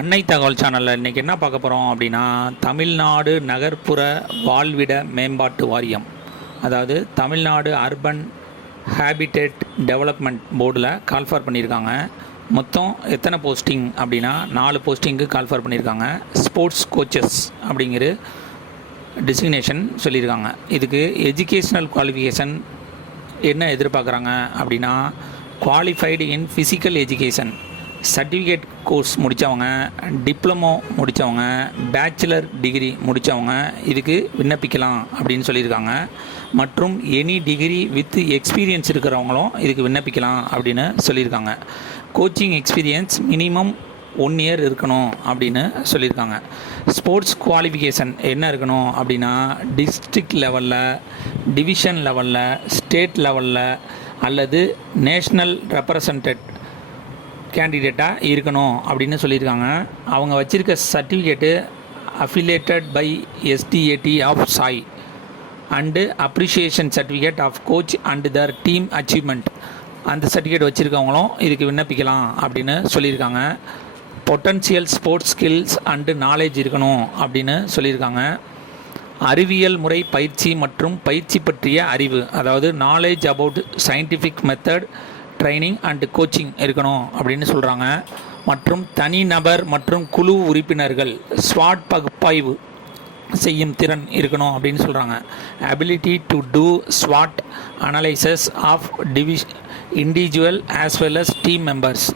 அன்னை தகவல் சேனலில் இன்றைக்கி என்ன பார்க்க போகிறோம் அப்படின்னா, தமிழ்நாடு நகர்ப்புற வாழ்விட மேம்பாட்டு வாரியம், அதாவது தமிழ்நாடு அர்பன் ஹேபிடேட் டெவலப்மெண்ட் போர்டில் கால்ஃபார் பண்ணியிருக்காங்க. மொத்தம் எத்தனை போஸ்டிங் அப்படின்னா 4 போஸ்டிங்கு கால்ஃபார் பண்ணியிருக்காங்க. ஸ்போர்ட்ஸ் கோச்சஸ் அப்படிங்கிற டெசிக்னேஷன் சொல்லியிருக்காங்க. இதுக்கு எஜுகேஷ்னல் குவாலிஃபிகேஷன் என்ன எதிர்பார்க்குறாங்க அப்படின்னா, குவாலிஃபைடு இன் ஃபிசிக்கல் எஜுகேஷன், சர்டிஃபிகேட் கோர்ஸ் முடித்தவங்க, டிப்ளமோ முடித்தவங்க, பேச்சுலர் டிகிரி முடித்தவங்க இதுக்கு விண்ணப்பிக்கலாம் அப்படின்னு சொல்லியிருக்காங்க. மற்றும் எனி டிகிரி வித் எக்ஸ்பீரியன்ஸ் இருக்கிறவங்களும் இதுக்கு விண்ணப்பிக்கலாம் அப்படின்னு சொல்லியிருக்காங்க. கோச்சிங் எக்ஸ்பீரியன்ஸ் மினிமம் 1 இயர் இருக்கணும் அப்படின்னு சொல்லியிருக்காங்க. ஸ்போர்ட்ஸ் குவாலிஃபிகேஷன் என்ன இருக்கணும் அப்படின்னா, டிஸ்ட்ரிக்ட் லெவலில், டிவிஷன் லெவலில், ஸ்டேட் லெவலில் அல்லது நேஷ்னல் ரெப்ரசன்டேட் கேண்டிடேட்டாக இருக்கணும் அப்படின்னு சொல்லியிருக்காங்க. அவங்க வச்சுருக்க certificate affiliated by SDAT of SAI and appreciation certificate of coach and their team achievement, அந்த சர்டிஃபிகேட் வச்சுருக்கவங்களும் இதுக்கு விண்ணப்பிக்கலாம் அப்படின்னு சொல்லியிருக்காங்க. Potential sports skills and knowledge இருக்கணும் அப்படின்னு சொல்லியிருக்காங்க. அறிவியல் முறை பயிற்சி மற்றும் பயிற்சி பற்றிய அறிவு, அதாவது knowledge about scientific method training and coaching இருக்கணும் அப்படின்னு சொல்கிறாங்க. மற்றும் தனிநபர் மற்றும் குழு உறுப்பினர்கள் ஸ்வாட் பகுப்பாய்வு செய்யும் திறன் இருக்கணும் அப்படின்னு சொல்கிறாங்க. அபிலிட்டி டு டூ ஸ்வாட் analysis of individual as well as team members.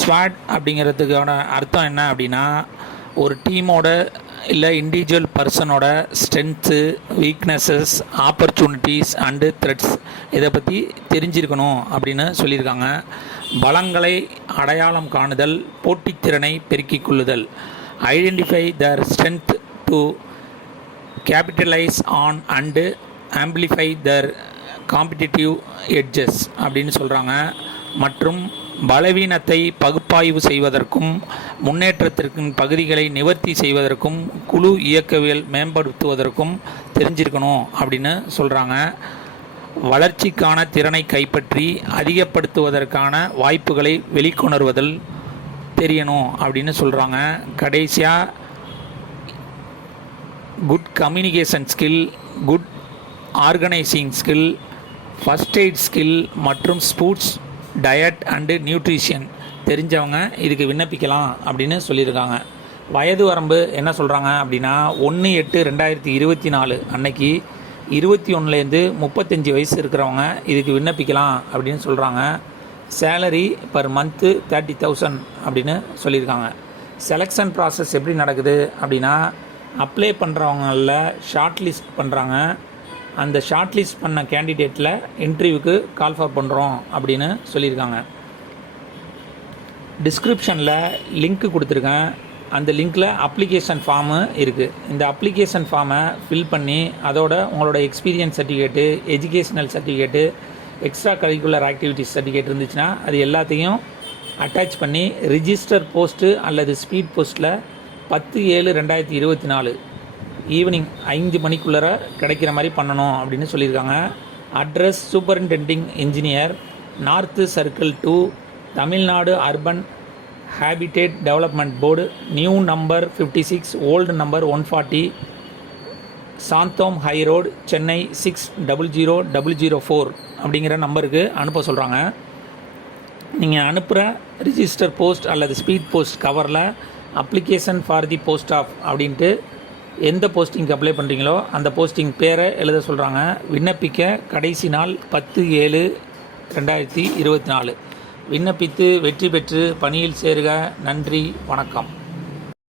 ஸ்வாட் அப்படிங்கிறதுக்கான அர்த்தம் என்ன அப்படின்னா, ஒரு டீமோட இல்லை இண்டிவிஜுவல் பர்சனோட strength, weaknesses, opportunities and threats இதை பற்றி தெரிஞ்சிருக்கணும் அப்படின்னு சொல்லியிருக்காங்க. பலங்களை அடையாளம் காணுதல், போட்டித்திறனை பெருக்கிக் கொள்ளுதல், identify their strength to capitalize on and amplify their competitive edges அப்படின்னு சொல்கிறாங்க. மற்றும் பலவீனத்தை பகுப்பாய்வு செய்வதற்கும் முன்னேற்றத்திற்கும் பகுதிகளை நிவர்த்தி செய்வதற்கும் குழு இயக்கவியல் மேம்படுத்துவதற்கும் தெரிஞ்சிருக்கணும் அப்படின்னு சொல்கிறாங்க. வளர்ச்சிக்கான திறனை கைப்பற்றி அதிகப்படுத்துவதற்கான வாய்ப்புகளை வெளிக்கொணர்வதில் தெரியணும் அப்படின்னு சொல்கிறாங்க. கடைசியாக good communication skill, good organising skill, first aid skill மற்றும் ஸ்போர்ட்ஸ் டயட் அண்டு நியூட்ரிஷன் தெரிஞ்சவங்க இதுக்கு விண்ணப்பிக்கலாம் அப்படின்னு சொல்லியிருக்காங்க. வயது வரம்பு என்ன சொல்கிறாங்க அப்படின்னா, 1/8/2024 அன்னைக்கு 21லேருந்து 35 வயசு இருக்கிறவங்க இதுக்கு விண்ணப்பிக்கலாம் அப்படின்னு சொல்கிறாங்க. சேலரி பர் மந்த்து 30,000 அப்படின்னு சொல்லியிருக்காங்க. செலெக்ஷன் ப்ராசஸ் எப்படி நடக்குது அப்படின்னா, அப்ளை பண்ணுறவங்களில் ஷார்ட் லிஸ்ட் பண்ணுறாங்க. அந்த ஷார்ட் லிஸ்ட் பண்ண கேண்டிடேட்டில் இன்டர்வியூக்கு கால்ஃபார் பண்ணுறோம் அப்படின்னு சொல்லியிருக்காங்க. டிஸ்கிரிப்ஷனில் லிங்க்கு கொடுத்துருக்கேன். அந்த லிங்க்கில் அப்ளிகேஷன் ஃபார்மு இருக்குது. இந்த அப்ளிகேஷன் ஃபார்மை ஃபில் பண்ணி அதோட உங்களோட experience certificate, educational certificate, extra curricular activities certificate இருந்துச்சுன்னா அது எல்லாத்தையும் அட்டாச் பண்ணி ரிஜிஸ்டர் போஸ்ட்டு அல்லது ஸ்பீட் போஸ்ட்டில் 10/7/2024 ஈவினிங் 5 மணிக்குள்ளே கிடைக்கிற மாதிரி பண்ணணும் அப்படின்னு சொல்லியிருக்காங்க. Address superintending engineer, north circle 2, Tamil Nadu urban habitat development board, new number 56, old number 140, Santhome high road, Chennai 600004 அப்படிங்கிற நம்பருக்கு அனுப்ப சொல்கிறாங்க. நீங்கள் அனுப்புகிற ரிஜிஸ்டர் போஸ்ட் அல்லது ஸ்பீட் போஸ்ட் கவரில் application for the post of அப்படின்ட்டு எந்த போஸ்டிங்க்கு அப்ளை பண்ணுறீங்களோ அந்த போஸ்டிங் பேரை எழுத சொல்கிறாங்க. விண்ணப்பிக்க கடைசி நாள் 10/7/2024. விண்ணப்பித்து வெற்றி பெற்று பணியில் சேருக. நன்றி, வணக்கம்.